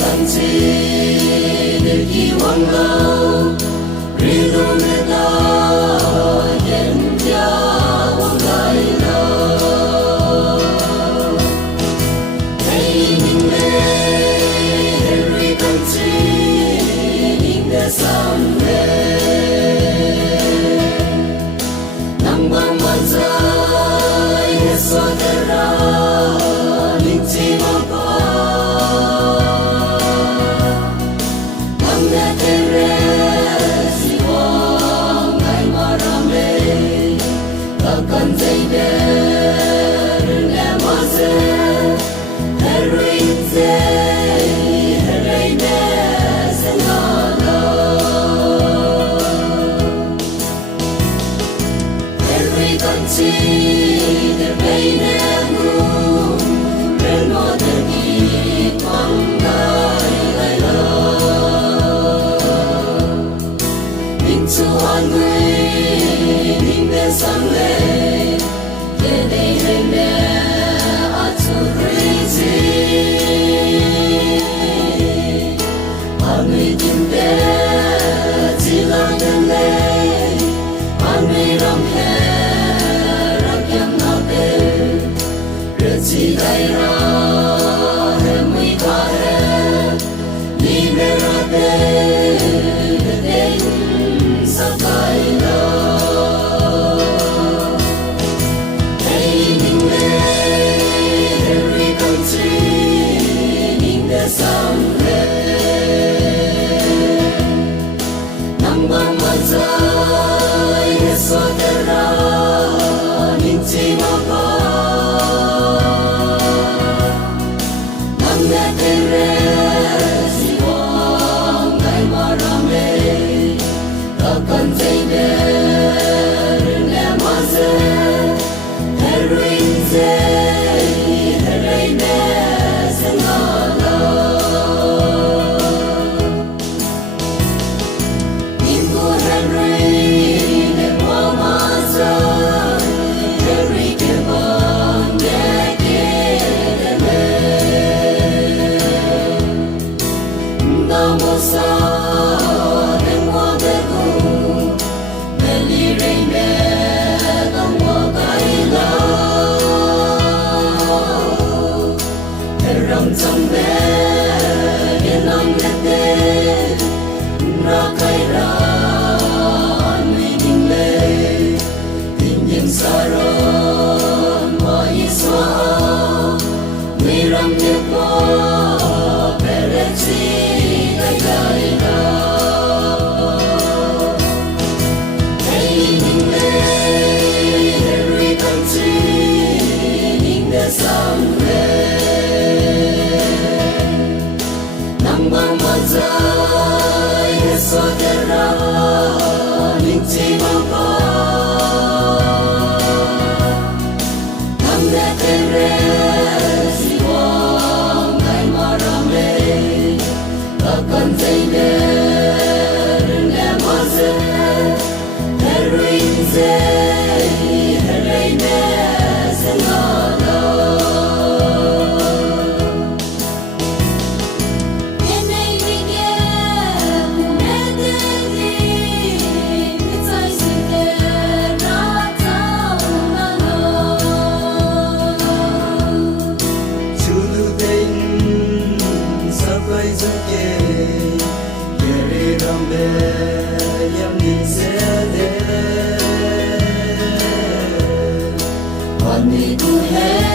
cần chi để kỳ vọng lâu ri luôn để ta nhận ra vòng lại lâu thấy mình lên ri cần chi nhìn để sang nang bang manzai he sodera ninti mapa nang na tere siwang ngai marame takan zaide ne maze heruinze hereine senala kanchi de reine ngu reno de ni kwangai lai la ning chu an ngui ning de sang le ye de reine a chu rizi anui kim de chi lang de le anui ram he chỉ đây ra em mới có em đi về ra đến sao phải lo hey mình lên đi cần chi mình để sang lên nắng băng mặt trời hết số ra mình chỉ mong cần dây đen em maze heruinze hereine senala ningu heruine mamaza heri keban dekele namosa trong bé yên lòng nhất đêm ra cây ra người nhìn lên tình nhiên xa rồi mọi xóa người răng nhớ qua bé lệ chi cây đại ra hãy nhìn lên ri cần chi nhìn để sang lên bang manzai he sodera ninti mapa nang na tere siwang ngai marame takan zaide ne maze heruinze hereine senala Hãy subscribe